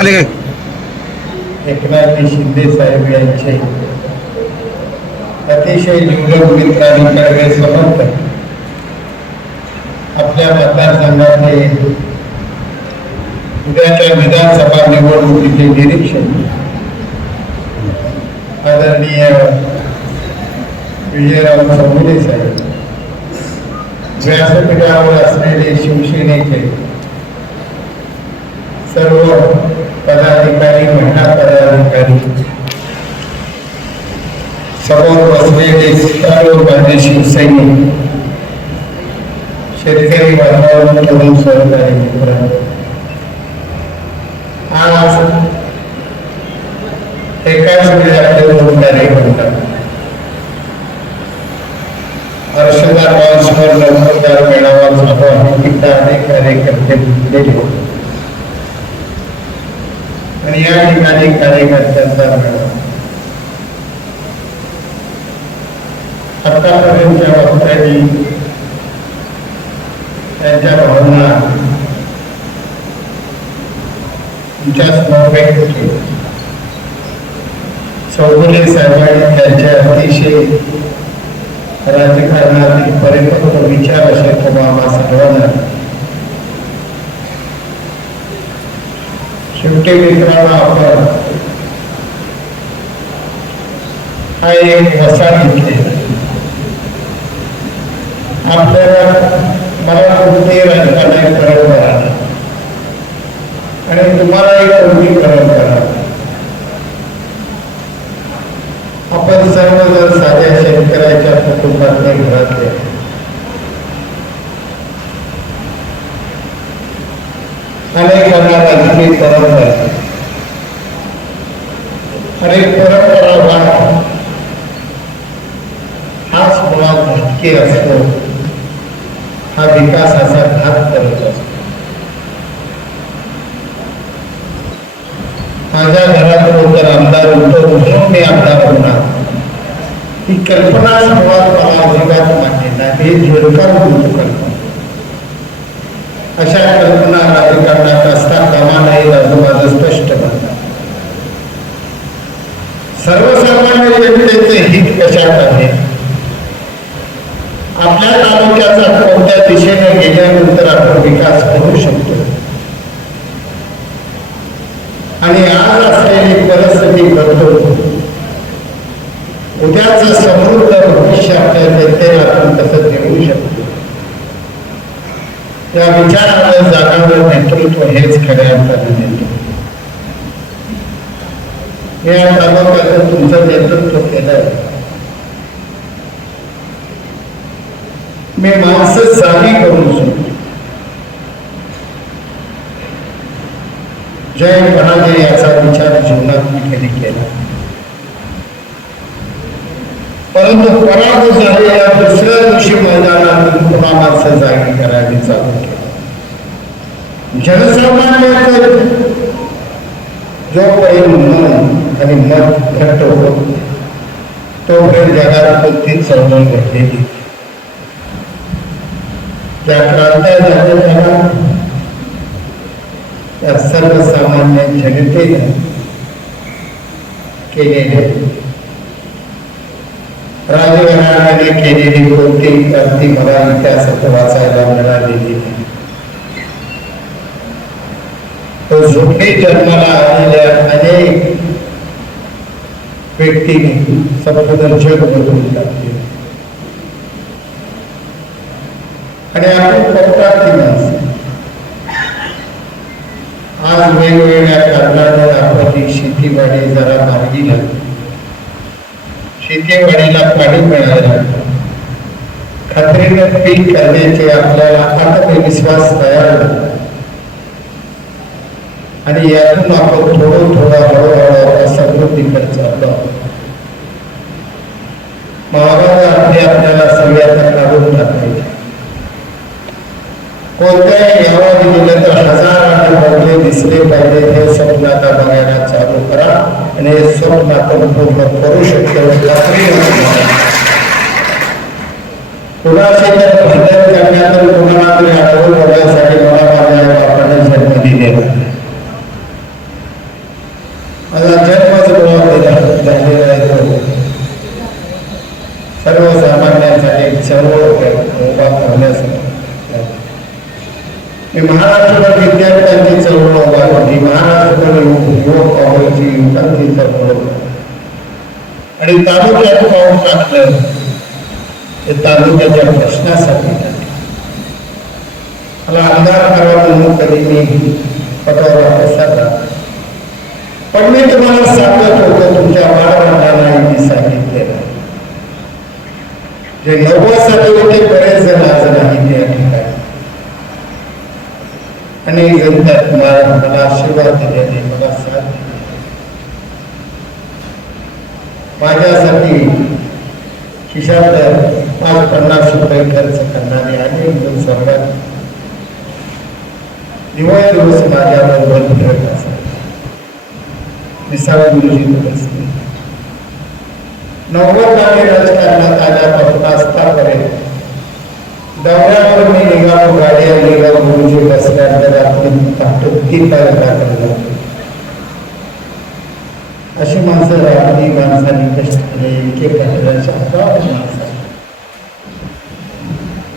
आले एकनाथजी शिंदे साहेब यांचे अतिशय निवडक मित्र आणि कडवे समर्थ आपल्या मतदारसंघाचे उद्याच्या विधानसभा निवडणुकीचे निरीक्षण आदरणीय विजयराव चौगुले साहेब व्यासपीठावर असलेले शिवसेनेचे सर्व पदाधिकारी महिला पदाधिकारी. समोर बसलेले सर्व माझे शिवसैनिक. शेतकरी वातावरण तरुण सहकारी मित्र आज एकाच वेळी आपले दोन कार्यक्रम हर्षदा ट्रान्सफर नोकरदार मेळावा झाला तिथं अनेक कार्यकर्ते भेटलेले होते. आणि या ठिकाणी कार्यकर्त्यांचा मेळावा. आतापर्यंतच्या वक्त्यांनी त्यांच्या भावना तुमच्यासमोर व्यक्त केल्या. चौगुले साहेबांनी त्यांच्या अतिशय राजकारणातील परिपक्व विचार असे तुम्हाला सर्वांना मित्रांनो आपण हा एक वसा घेतले आपल्याला मला कोणतीही राजकारणाची परंपरा नाही. आणि तुम्हालाही कोणती परंपरा नाही. आपण सर्वजण साध्या शेतकऱ्याच्या कुटुंबातल्या घरात अनेकांना राजकीय परंपरा आणि परंपरा वाढ हाच मुळात असतो हा विकासाचा घात करत असतो. माझ्या घरात लवकर आमदार होतो म्हणून मी आमदार होणार. ही कल्पना मुळात मला अजिबात मान्य नाही हे झुडकार होतो कल्पना. अशा कल्पना राजकारणात असता कामा नाही असं माझं स्पष्ट म्हणतात सर्वसामान्य जनतेचे हित कशात आहे? आपल्या तालुक्याचा कोणत्या दिशेने गेल्यानंतर आपण विकास करू शकतो? आणि आज असलेली परिस्थिती बदलून उद्याच समृद्ध भविष्य आपल्या जनतेला आपण कसं देऊ शकतो? या विचारावर जाणारं नेतृत्व हेच खऱ्या अर्थाने नेतृत्व या तालुक्याचं तुमचं नेतृत्व केलं मी माणसं जागी करून शकतो जय म्हणाले याचा विचार जीवनात मी कधी केला परंतु पराभव झालेल्या दुसऱ्या दिवशी मैदानातून पुन्हा माणसं जागी करायला चालू केलं. जनसामान्याचं जोपर्यंत मन आणि मत घट्ट होत तोपर्यंत जगात कोणती समजून घेतलेली त्या क्रांत्या झाल्या त्याला त्या सर्वसामान्य जनतेनं केलेले राजघराण्याने केलेली कोणतीही क्रांती मला इतिहासात वाचायला मिळालेली नाही. तो झोपडी जन्माला आलेल्या अनेक व्यक्तीने संपूर्ण जग बदलून टाकले. आणि आपण कोकणातली आज वेगवेगळ्या कारणाने आपण ही शेतीवाडी जरा मार्गी लागली. शेतीवाडीला पाणी मिळायला खात्रीनं पीक करण्याचे आपल्याला आत्मविश्वास तयार झाला. आणि यातून आपण थोडं थोडा हळूहळू समृद्धीकडे चाललो महाराज आपल्याला सगळ्यांना कोणत्याही गावात गेलं तर हजाराने बंगले दिसले पाहिजे हे स्वप्न आता बघायला चालू करा आणि हे स्वप्न आपण पूर्ण करू शकतो. कुणाशी तर भांडण करण्यातून कुणाला तरी अडवून बघण्यासाठी मला माझ्या बापाने जन्म दिलेला आहे. एक चळवळ उभा करण्यासाठी मी महाराष्ट्र विद्यार्थ्यांची चळवळ उभा केली महाराष्ट्र युवक काँग्रेसची युवकांची चळवळ उभा केली. आणि तालुक्यात पाऊल टाकलं. ते तालुक्याच्या प्रश्नासाठी. मला आमदार करावा म्हणून कधी मी पटावर पण मी तुम्हाला सांगत होतो तुमच्या बाळवडिलांना मी सांगितलेलं जे नव्वदसाठी होते बरेच जण आज नाही ते ठिकाणी अनेक जण त्यात मला मला आशीर्वाद दिलेले मला साथ दिली माझ्यासाठी खिशात पाच पन्नास रुपये खर्च करणारे अनेक म्हणून स्वर्गात दिवस दिवस माझ्याबरोबर फिरत असतात. विसावा गुरुजी बसले नव्वद आणि राजकारणात आल्यापासून आतापर्यंत दौऱ्यावर मी निघालो गाड्या निघालो गुरुजी बसल्यानंतर आपण आपली ताकदकी तयार करणार अशी माणसं राहिली माणसाने कष्ट केले एक एक घटनाच्या हातावर माणसं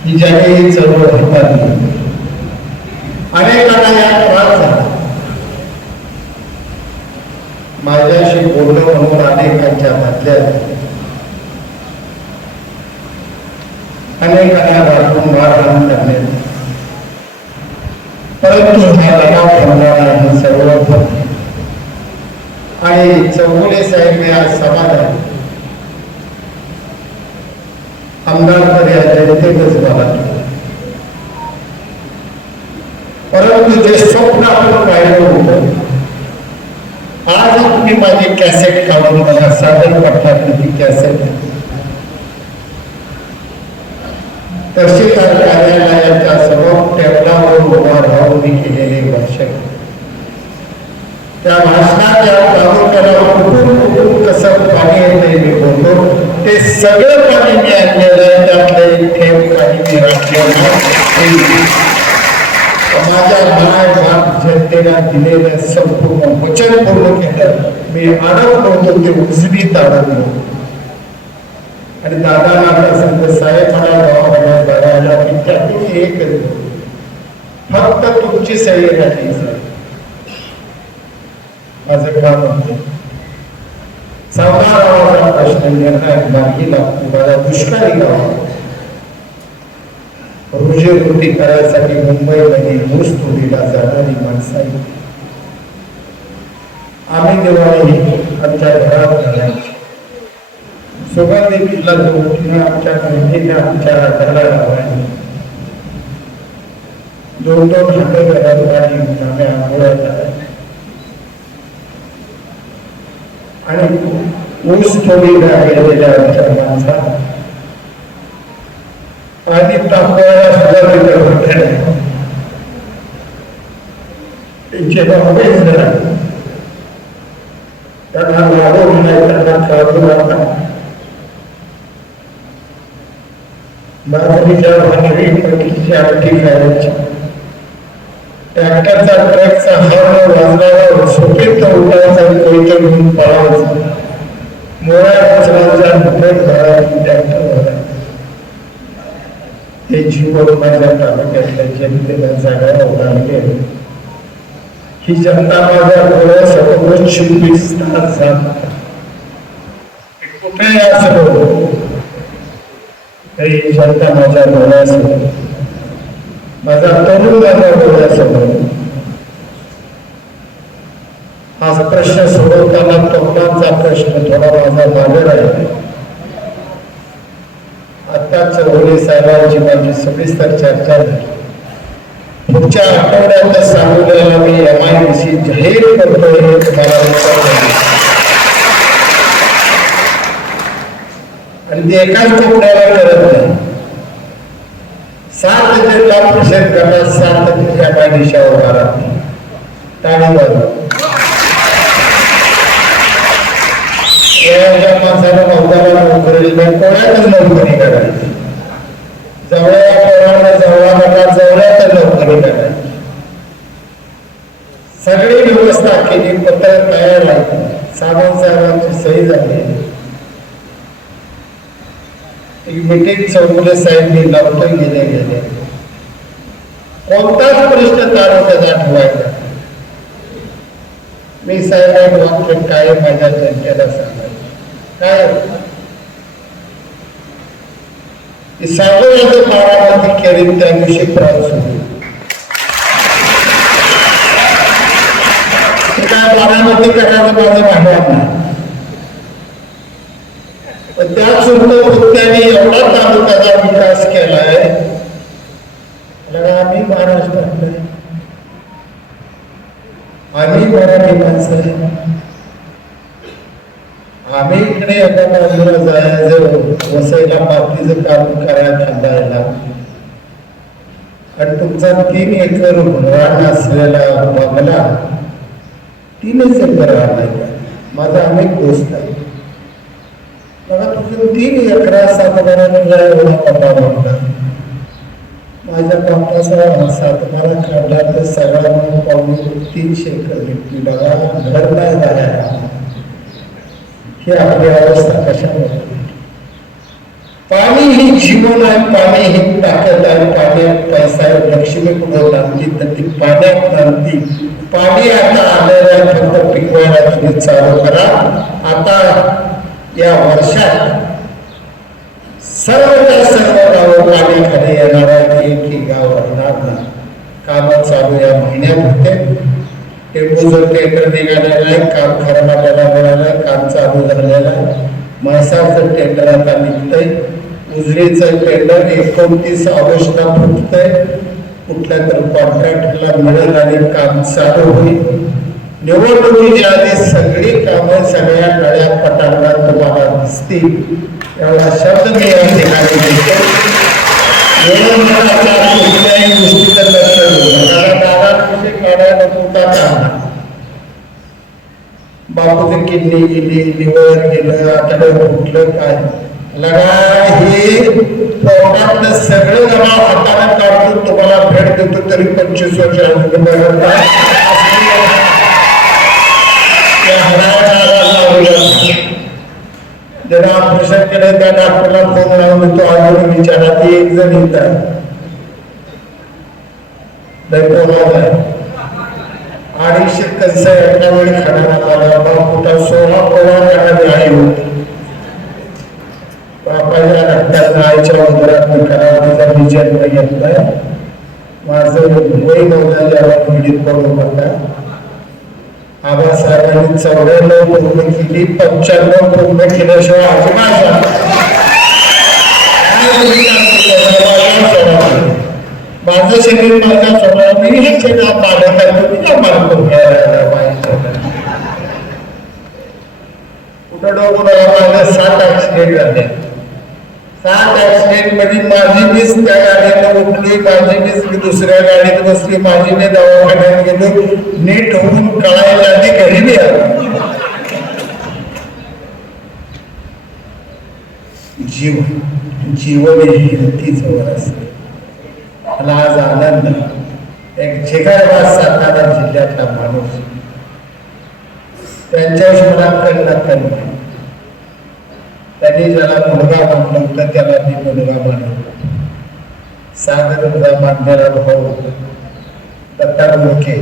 ही ज्याने चळवळ हाताळली अनेकांना या त्रास झाला माझ्याशी बोलणं म्हणून अनेकांच्या मधल्या चौगुले साहेब मी आज समाधान आमदार तरी या जनतेतच मला परंतु जे स्वप्न आपण पाहिलं होतं आज तुम्ही माझी कॅसेट काढून मला सादर करतात ती कॅसेट। तहसीलदार कार्यालयाच्या समोर टेबलावर उभा राहून मी केलेले भाषण त्या भाषणात या तालुक्याला कुठून कुठून कसं पाणी येते मी बोलतो. ते सगळं पाणी मी आणलेलं आहे त्यातलं एक थेंब पाणी मी राखलेलं माझ्या माय बाप जनतेला दिलेलं संपूर्ण वचन पूर्ण केलं. मी अडकलो नव्हतो ते उजवीत अडकलो आणि दादा आता संत साहेब मला गावाला बघायला की त्यातून हे करतो फक्त तुमची सही राहिली माझं काम होतं सावकार गावाचा प्रश्न निर्णय मार्गी मला दुष्काळी गाव रोजी करायसाठी मुंबईमध्ये ऊस तोडीला जाणारी माणसं आहेत. आम्ही दिवाळी आमच्या घरात घालायची सुगंधीला जोडीनं आमच्या बहिणीने आमच्या घराला लावायची दोन दोन हाते घरात पाणी आम्ही करायचो. आणि ऊस तोडीला गेलेल्या आमच्या माणसा पाणी तापवायला सुद्धा तिथे होते त्यांचे बाबे नाही. त्यांना लागू नाही त्यांना खेळू लागतात बाजरीच्या भाकरी पतीची आमटी हे जीवन ही जनता माझ्या डोळ्यासमोर चोवीस तास कुठे असो तरी ही जनता माझ्या डोळ्यासमोर माझा तरुण माझ्या डोळ्यासमोर हा प्रश्न सोडवताना तरुणांचा प्रश्न थोडा माझा मागे आहे. आता चौगुले साहेबांची माझी सविस्तर चर्चा झाली. पुढच्या आठवड्यात सांगूला मी एम आय डी सी जाहीर करतोय हे तुम्हाला उत्तर देईन. आणि ते एकाच कोपऱ्याला करत नाही. सात जिल्हा परिषद गटात सात जिल्ह्या एम आय डी सी उभा राहते या माणसाला नोकऱ्याला नोकरी कोणातच नोकरी करायची जवळ्या पोराला जवळा गटा जवळ्यात नोकरी करायची सगळी व्यवस्था केली पत्र तयार नितीन चौगुले साहेब लावून गेले गेले कोणताच प्रश्न तालुक्यात आठवायचा मी साहेब वाक्य काय माझ्या जनतेला सांगायचं काय? की सागोऱ्याचं केली त्या दिवशी त्रास सुरू काय बारामती करायचं माझं भांडवल नाही पण त्या विकास केलाय लगा आम्ही महाराष्ट्रातले आम्ही मराठी माणसं आहे. आम्ही इकडे एका बाजूला जायचं वसायला बाकीचं काम करायला थांबायला. आणि तुमचा तीन एकर रान असलेला बंगला तीनच एकर रान आहे माझा अनेक दोस्त आहे. मला तुझं तीन एकरा सातबारा तुझा एवढा पप्पा म्हणला माझ्या बापाचा सातबारा काढला तर सगळ्यांना मिळून तीनशे एकर विकली बघा घर नाही झाला ही आपली अवस्था कशामुळे? पाणी ही जीवन आहे पाणी ही ताकद आहे पाण्यात पैसा आहे. लक्ष्मी कुठं नांदली तर ती पाण्यात नांदली पाणी आता आलेलं आहे फक्त पिकवायला तुम्ही चालू करा. आता या वर्षात सर्वच्या सर्व गावं पाण्याखाली येणार आहे एकही गाव राहणार नाही कामं चालू या महिन्यात होते. टेम्पोचं टेंडर निघालेलं आहे काम खरं मिळालं काम चालू झालेलं आहे. म्हैसाळचं टेंडर आता निघतंय उजरीचं टेंडर एकोणतीस ऑगस्टला फुटतंय कुठल्या तर कॉन्ट्रॅक्टला मिळेल आणि काम चालू होईल. निवडणुकीच्या आधी सगळी कामं सगळ्या नळ्या पटांगणात तुम्हाला दिसतील. एवढा शब्द मी या ठिकाणी कुठल्याही गोष्टीचं लक्ष कारण का किडनी गेली, लिव्हर गेलं काय? लगा हे पोटातलं सगळं जमा हाताने तुम्हाला भेट देतो तरी पंचवीस ज्याला ऑपरेशन केलं त्या डॉक्टरला फोन लावून तो अजून विचारा ती एक जण येत आहे. अडीचशे कस एका वेळी खाण्यात आला बापुटा सोळा पोळा खाण्यात आहे हो. बापाच्या रक्तात आईच्या उदरात करावा मी जन्म घेतलाय. माझं वय नव्हतं ज्याला पीडित करून पडला आबासाहेबांनी चौऱ्याण्णव पूर्ण केली पंच्याण्णव पूर्ण केल्याशिवाय अजिबात माझं शरीर माझ्या सोडा मी हे शरीर मागत आहे तुम्ही का मागतो कुठं डोकं माझ्या सात ऍक्सिडेंट झाले. सात ऍक्सिडेंटमध्ये माझी मीच त्या गाडीत उठली माझी मीच मी दुसऱ्या गाडीत बसली माझी मी दवाखान्यात गेलो. नीट होऊन कळायला आधी घरी मी जीव जीवन ही हे हिरतीच असते. मला आज आनंद एक जिगरबाज सातारा जिल्ह्यातला माणूस. त्यांच्याविषयी मला कळलं कळलं. त्यांनी ज्याला मुलगा म्हटलं होतं त्याला मी मुलगा मानलं सागर मानणारा भाऊ दत्ता गोडके.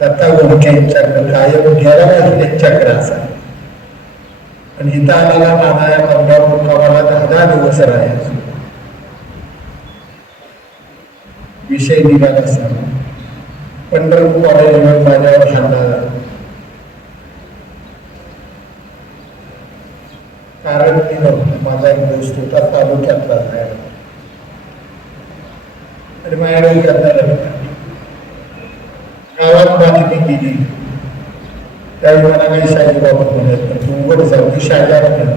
दत्ता गोडके यांच्याकडे कायम गेला नाही चक्राचा. आणि इथं आलेला माझा या पंधरा मुक्कामाला दहा दिवस राहायचो. विषय निघाला सर पंढरपूर कॉलेजवर माझ्यावर हल्ला झाला कारण मी नव्हतं माझा एक दोस्त होता तालुक्यातला राहायला आणि माझ्याकडे करता गावात बातमी गेली काही मला काही शाही बाबत म्हणत उघड जाऊ की शाजा म्हणा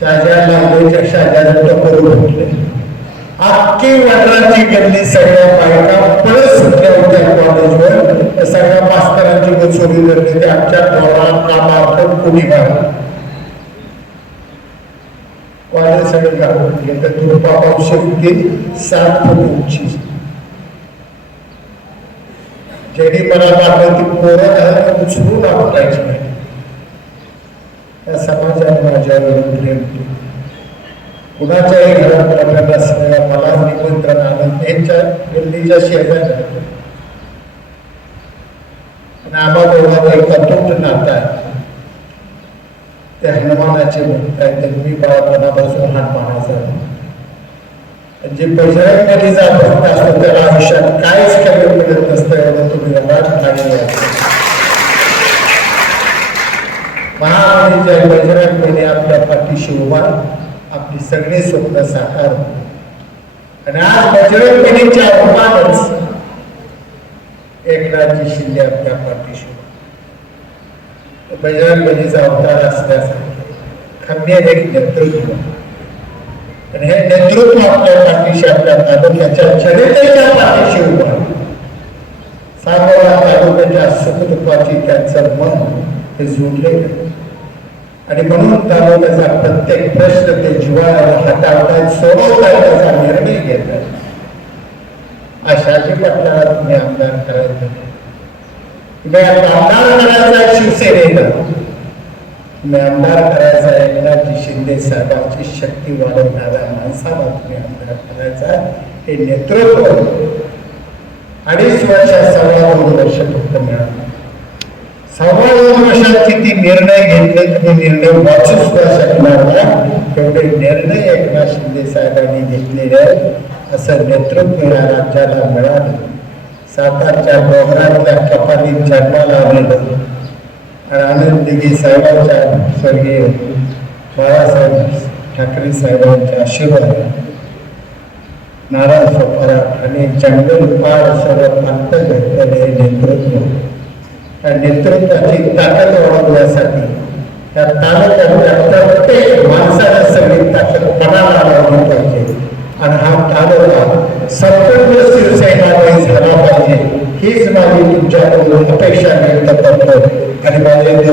शाहजहान लागल्याच्या शाहजहान टप्पर उठले अख्खी वडिलांची गल्ली सगळ्या बायका पळत सुटल्या होत्या कॉलेजवर. त्या सगळ्या मास्तरांची बसवली धरली ते आमच्या गावाला कामार्थम कोणी घाला कॉलेज सगळे गावून गेले तर तुरपा पावशे होती सात फूट उंची जेडी मला वाटलं ती पोरं त्याला उचलून आपटायची नाही. या समाजाने माझ्यावर प्रेम कुणाच्याही घरात लग्न नसलेल्या मला निमंत्रण आलं. त्यांच्या गल्लीच्या शेजारी. नामा दोघांना एक अतूट नातं आहे. ते हनुमानाचे भक्त आहेत. आणि मी बाळपणापासून हनुमानाचा म्हणजे जे बजरंगबलीचा भक्त असतो त्याला आयुष्यात काहीच कमी मिळत नसतं एवढं तुम्ही रमात खाली महाबलीच्या बजरंगबली आपल्या पाठीशी उभा आपली सगळी स्वप्न साकार. आणि आज बजरंगबलीच्या अवमानच एकनाथजी शिंदे आपल्या पाठीशी उभा. बजरंगबलीचा अवतार असल्यासारखे खंबीर एक नेतृत्व. आणि हे नेतृत्व आपल्या पाठीशी आपल्या तालुक्याच्या जनतेच्या पाठीशी उभा सांगोला तालुक्याच्या सुखदुःखाची त्यांचं मन हे जोडलेलं आणि म्हणून तालुक्याचा प्रत्येक प्रश्न ते जीवाला हाताळतात सोडवतात त्याचा निर्णय घेतात. अशाची आपल्याला तुम्ही आमदार करायचं तुम्ही आमदार करायचा आहे शिवसेनेला तुम्ही आमदार करायचा आहे शिंदे साहेबांची शक्ती वाढवणाऱ्या माणसाला तुम्ही आमदार करायचा हे नेतृत्व अडीच वर्षात सव्वा दोन वर्ष फक्त मिळालं. सव्वा दोन वर्षात किती निर्णय घेतले तुम्ही निर्णय वाचू सुद्धा शकणार नाही तेवढे निर्णय एकनाथ शिंदे साहेबांनी घेतलेले असं नेतृत्व या राज्याला मिळालं. सातारच्या डोंगरातल्या कपालीत जन्माला आलेलं आणि आनंद दिघे साहेबांच्या स्वर्गीय बाळासाहेब ठाकरे साहेबांच्या आशीर्वाद नारायण सोपारा आणि जंगल पार सर्व अंतर्गतले नेतृत्व त्या नेतृत्वाची ताकद ओळखण्यासाठी त्या तालुक्यातल्या प्रत्येक माणसाला सगळी ताकद पणाला लावली पाहिजे. आणि हा तालुका संपूर्ण शिवसेना झाला पाहिजे. हीच माझी तुमच्याकडून अपेक्षा व्यक्त करतो.